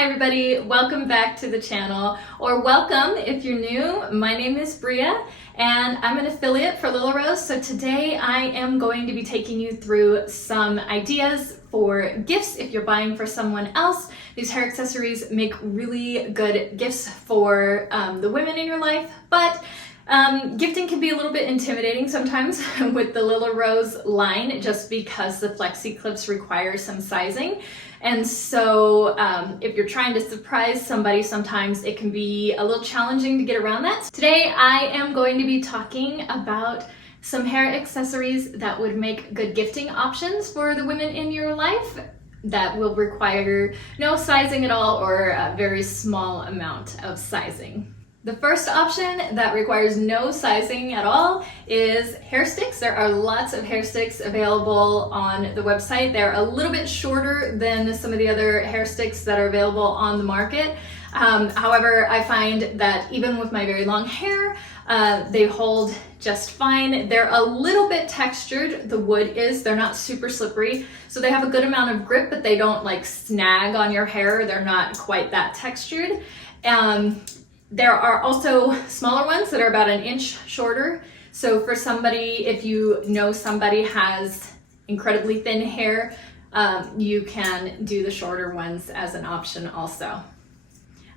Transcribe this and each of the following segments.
Hi everybody, welcome back to the channel, or welcome if you're new. My name is Bria and I'm an affiliate for Lilla Rose. So today I am going to be taking you through some ideas for gifts if you're buying for someone else. These hair accessories make really good gifts for the women in your life, but gifting can be a little bit intimidating sometimes with the Lilla Rose line just because the Flexi Clips require some sizing. And so if you're trying to surprise somebody, sometimes it can be a little challenging to get around that. Today I am going to be talking about some hair accessories that would make good gifting options for the women in your life that will require no sizing at all or a very small amount of sizing. The first option that requires no sizing at all is hair sticks. There are lots of hair sticks available on the website. They're a little bit shorter than some of the other hair sticks that are available on the market. However, I find that even with my very long hair, they hold just fine. They're a little bit textured, the wood is. They're not super slippery, so they have a good amount of grip, but they don't like snag on your hair. They're not quite that textured. There are also smaller ones that are about an inch shorter. So for somebody, if you know somebody has incredibly thin hair, you can do the shorter ones as an option also.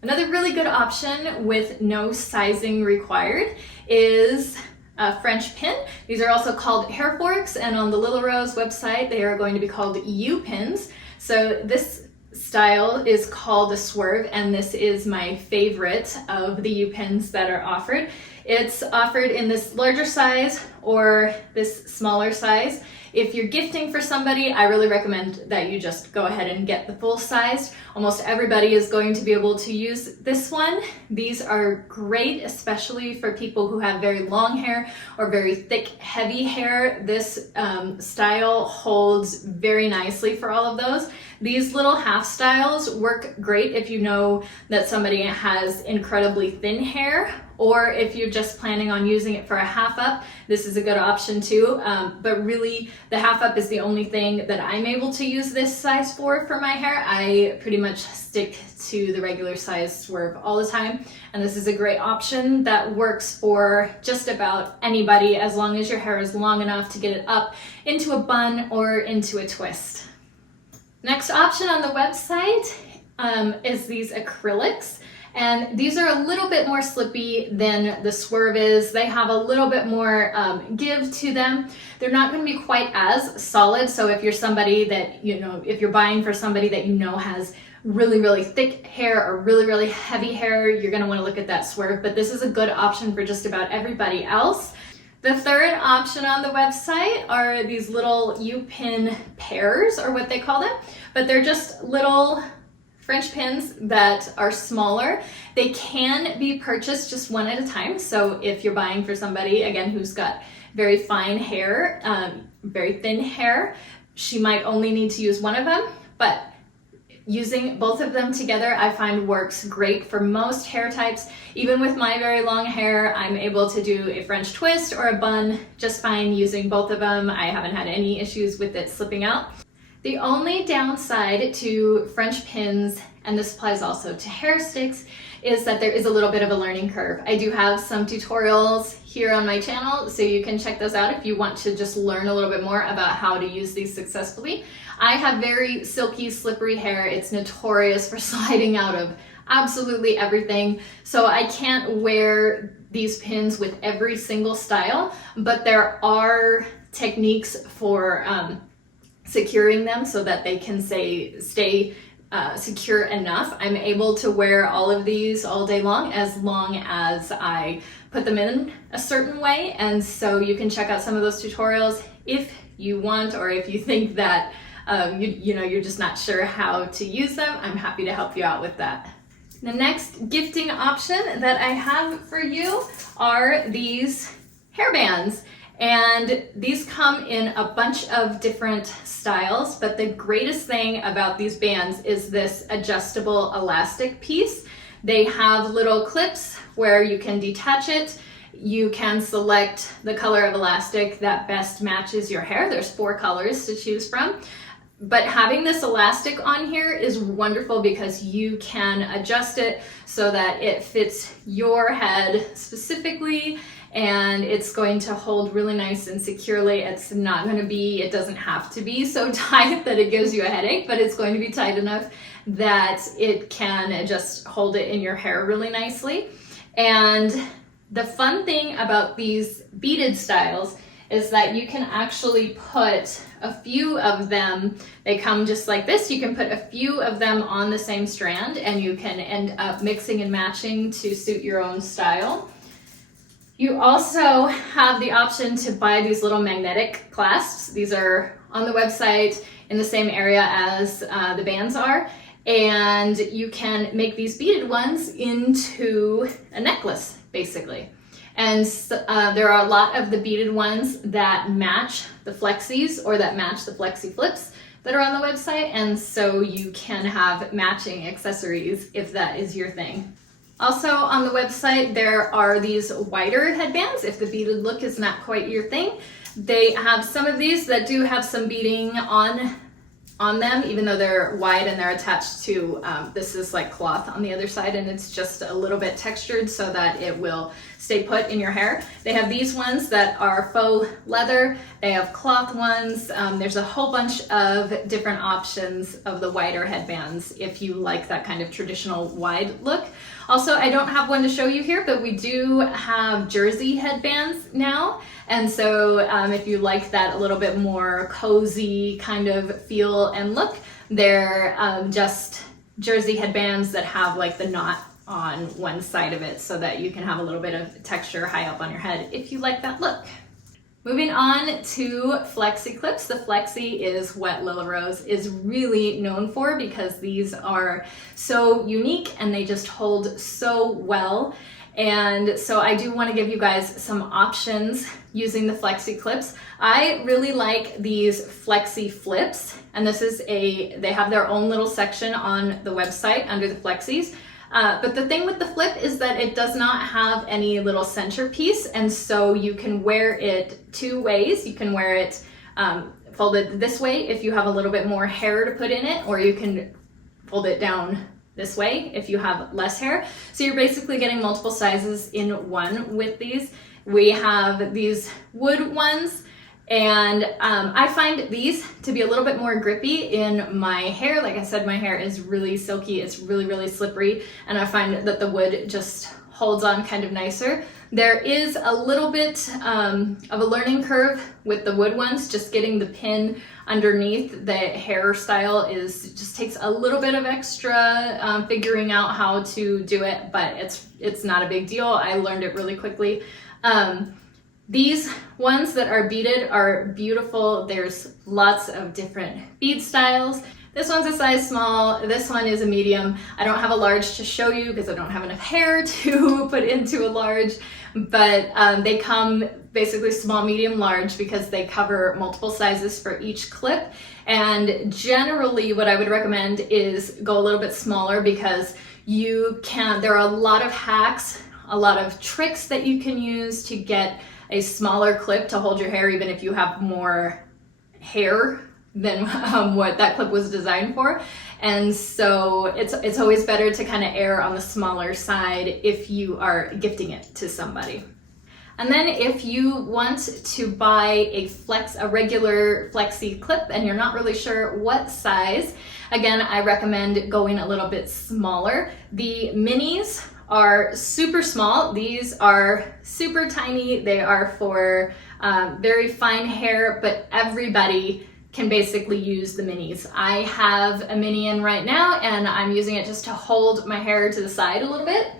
Another really good option with no sizing required is a French pin. These are also called hair forks, and on the Lilla Rose website, they are going to be called U-pins. So this style is called a swerve, and this is my favorite of the U-pins that are offered. It's offered in this larger size or this smaller size. If you're gifting for somebody, I really recommend that you just go ahead and get the full size. Almost everybody is going to be able to use this one. These are great, especially for people who have very long hair or very thick, heavy hair. This style holds very nicely for all of those. These little half styles work great if you know that somebody has incredibly thin hair, or if you're just planning on using it for a half up, this is a good option too. But really, the half up is the only thing that I'm able to use this size for my hair. I pretty much stick to the regular size swerve all the time. And this is a great option that works for just about anybody as long as your hair is long enough to get it up into a bun or into a twist. Next option on the website is these acrylics. And these are a little bit more slippy than the swerve is. They have a little bit more give to them. They're not going to be quite as solid. So if you're somebody that, if you're buying for somebody that has really, really thick hair or really, really heavy hair, you're going to want to look at that swerve. But this is a good option for just about everybody else. The third option on the website are these little U-pin pairs, or what they call them, but they're just little French pins that are smaller. They can be purchased just one at a time. So if you're buying for somebody, again, who's got very fine hair, very thin hair, she might only need to use one of them, but using both of them together, I find works great for most hair types. Even with my very long hair, I'm able to do a French twist or a bun just fine using both of them. I haven't had any issues with it slipping out. The only downside to French pins, and this applies also to hair sticks, is that there is a little bit of a learning curve. I do have some tutorials here on my channel, so you can check those out if you want to just learn a little bit more about how to use these successfully. I have very silky, slippery hair. It's notorious for sliding out of absolutely everything. So I can't wear these pins with every single style, but there are techniques for securing them so that they can stay secure enough. I'm able to wear all of these all day long as I put them in a certain way. And so you can check out some of those tutorials if you want, or if you think that you're just not sure how to use them. I'm happy to help you out with that. The next gifting option that I have for you are these hairbands. And these come in a bunch of different styles, but the greatest thing about these bands is this adjustable elastic piece. They have little clips where you can detach it. You can select the color of elastic that best matches your hair. There's 4 colors to choose from. But having this elastic on here is wonderful because you can adjust it so that it fits your head specifically, and it's going to hold really nice and securely. It's not going to be, it doesn't have to be so tight that it gives you a headache, but it's going to be tight enough that it can just hold it in your hair really nicely. And the fun thing about these beaded styles is that you can actually put a few of them, they come just like this, you can put a few of them on the same strand and you can end up mixing and matching to suit your own style. You also have the option to buy these little magnetic clasps. These are on the website in the same area as the bands are, and you can make these beaded ones into a necklace basically. And there are a lot of the beaded ones that match the Flexis or that match the Flexi Flips that are on the website, and so you can have matching accessories if that is your thing. Also on the website there are these wider headbands if the beaded look is not quite your thing. They have some of these that do have some beading on them, even though they're wide and they're attached to, this is like cloth on the other side, and it's just a little bit textured so that it will stay put in your hair. They have these ones that are faux leather, they have cloth ones, there's a whole bunch of different options of the wider headbands if you like that kind of traditional wide look. Also, I don't have one to show you here, but we do have jersey headbands now. And so if you like that a little bit more cozy kind of feel and look, they're just jersey headbands that have like the knot on one side of it so that you can have a little bit of texture high up on your head if you like that look. Moving on to Flexi Clips. The Flexi is what Lilla Rose is really known for because these are so unique and they just hold so well. And so I do want to give you guys some options using the Flexi Clips. I really like these Flexi Flips, and this is they have their own little section on the website under the Flexis. But the thing with the flip is that it does not have any little centerpiece, and so you can wear it two ways. You can wear it folded this way if you have a little bit more hair to put in it, or you can fold it down this way if you have less hair. So you're basically getting multiple sizes in one with these. We have these wood ones, and I find these to be a little bit more grippy in my hair. Like I said, my hair is really silky, it's really, really slippery, and I find that the wood just holds on kind of nicer. There is a little bit of a learning curve with the wood ones. Just getting the pin underneath the hairstyle just takes a little bit of extra figuring out how to do it, but it's not a big deal. I learned it really quickly. These ones that are beaded are beautiful. There's lots of different bead styles. This one's a size small, this one is a medium. I don't have a large to show you because I don't have enough hair to put into a large, but they come basically small, medium, large because they cover multiple sizes for each clip. And generally what I would recommend is go a little bit smaller because there are a lot of hacks, a lot of tricks that you can use to get a smaller clip to hold your hair even if you have more hair than what that clip was designed for. And so it's always better to kind of err on the smaller side if you are gifting it to somebody. And then if you want to buy a regular Flexi Clip and you're not really sure what size, again, I recommend going a little bit smaller. The minis are super small. These are super tiny. They are for very fine hair, but everybody can basically use the minis. I have a mini in right now and I'm using it just to hold my hair to the side a little bit.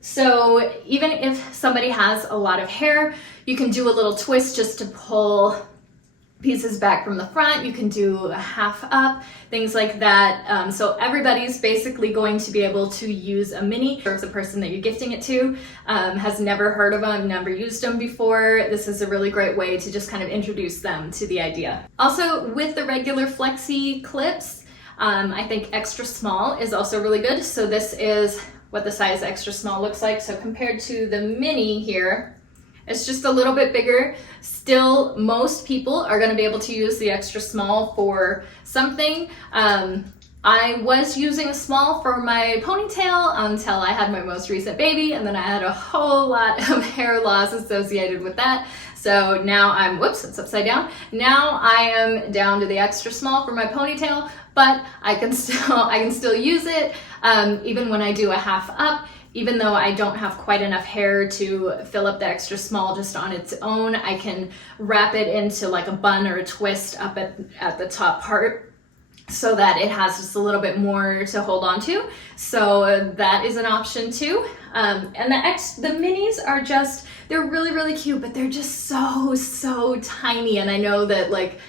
So even if somebody has a lot of hair, you can do a little twist just to pull pieces back from the front. You can do a half up, things like that. So everybody's basically going to be able to use a mini. Or if the person that you're gifting it to has never heard of them, never used them before, this is a really great way to just kind of introduce them to the idea. Also with the regular Flexi Clips, I think extra small is also really good. So this is what the size extra small looks like. So compared to the mini here, It's just a little bit bigger. Still, most people are going to be able to use the extra small for something. I was using a small for my ponytail until I had my most recent baby, and then I had a whole lot of hair loss associated with that. So now I'm, whoops, it's upside down. Now I am down to the extra small for my ponytail, but I can still use it even when I do a half up. Even though I don't have quite enough hair to fill up the extra small just on its own, I can wrap it into like a bun or a twist up at the top part, so that it has just a little bit more to hold on to. So that is an option too. And the minis are just, they're really, really cute, but they're just so tiny. And I know that like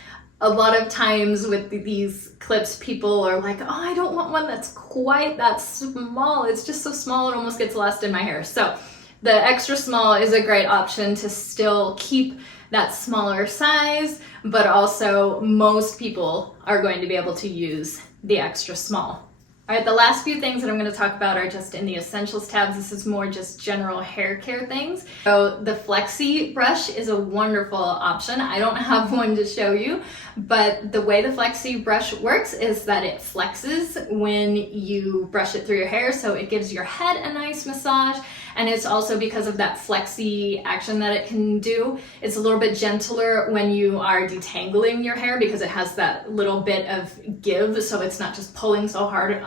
a lot of times with these clips, people are like, oh, I don't want one that's quite that small. It's just so small, it almost gets lost in my hair. So the extra small is a great option to still keep that smaller size, but also most people are going to be able to use the extra small. All right, the last few things that I'm going to talk about are just in the essentials tabs. This is more just general hair care things. So the Flexi brush is a wonderful option. I don't have one to show you, but the way the Flexi brush works is that it flexes when you brush it through your hair, so it gives your head a nice massage. And it's also because of that flexi action that it can do. It's a little bit gentler when you are detangling your hair because it has that little bit of give, so it's not just pulling so hard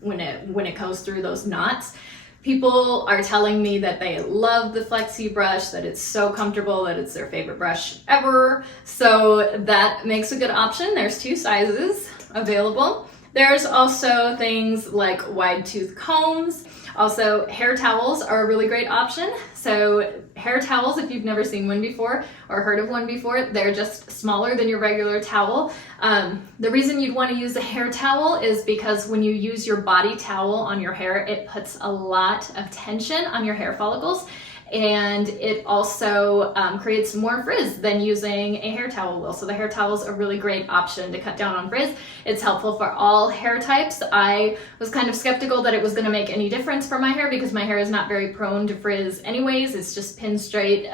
when it goes through those knots. People are telling me that they love the Flexi brush, that it's so comfortable, that it's their favorite brush ever. So that makes a good option. There's 2 sizes available. There's also things like wide tooth combs. Also, hair towels are a really great option. So hair towels, if you've never seen one before or heard of one before, they're just smaller than your regular towel. The reason you'd want to use a hair towel is because when you use your body towel on your hair, it puts a lot of tension on your hair follicles. And it also creates more frizz than using a hair towel will. So the hair towel is a really great option to cut down on frizz. It's helpful for all hair types. I was kind of skeptical that it was going to make any difference for my hair because my hair is not very prone to frizz anyways. It's just pin straight.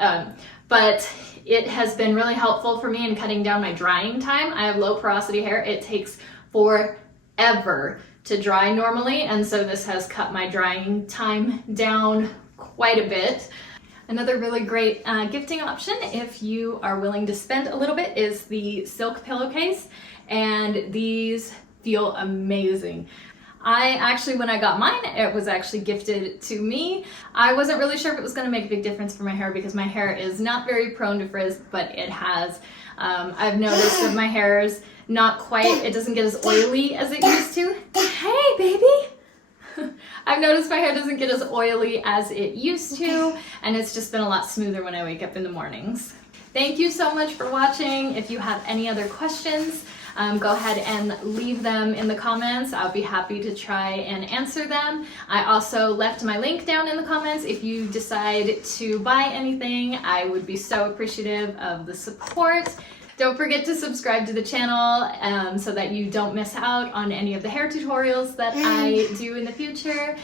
But it has been really helpful for me in cutting down my drying time. I have low porosity hair. It takes forever to dry normally, and so this has cut my drying time down quite a bit. Another really great gifting option, if you are willing to spend a little bit, is the silk pillowcase, and these feel amazing. I actually, when I got mine, it was actually gifted to me. I wasn't really sure if it was going to make a big difference for my hair because my hair is not very prone to frizz, but it has. I've noticed that my hair is not quite, it doesn't get as oily as it used to. Hey, baby! I've noticed my hair doesn't get as oily as it used to, and it's just been a lot smoother when I wake up in the mornings. Thank you so much for watching. If you have any other questions, go ahead and leave them in the comments. I'll be happy to try and answer them. I also left my link down in the comments. If you decide to buy anything, I would be so appreciative of the support. Don't forget to subscribe to the channel so that you don't miss out on any of the hair tutorials that I do in the future.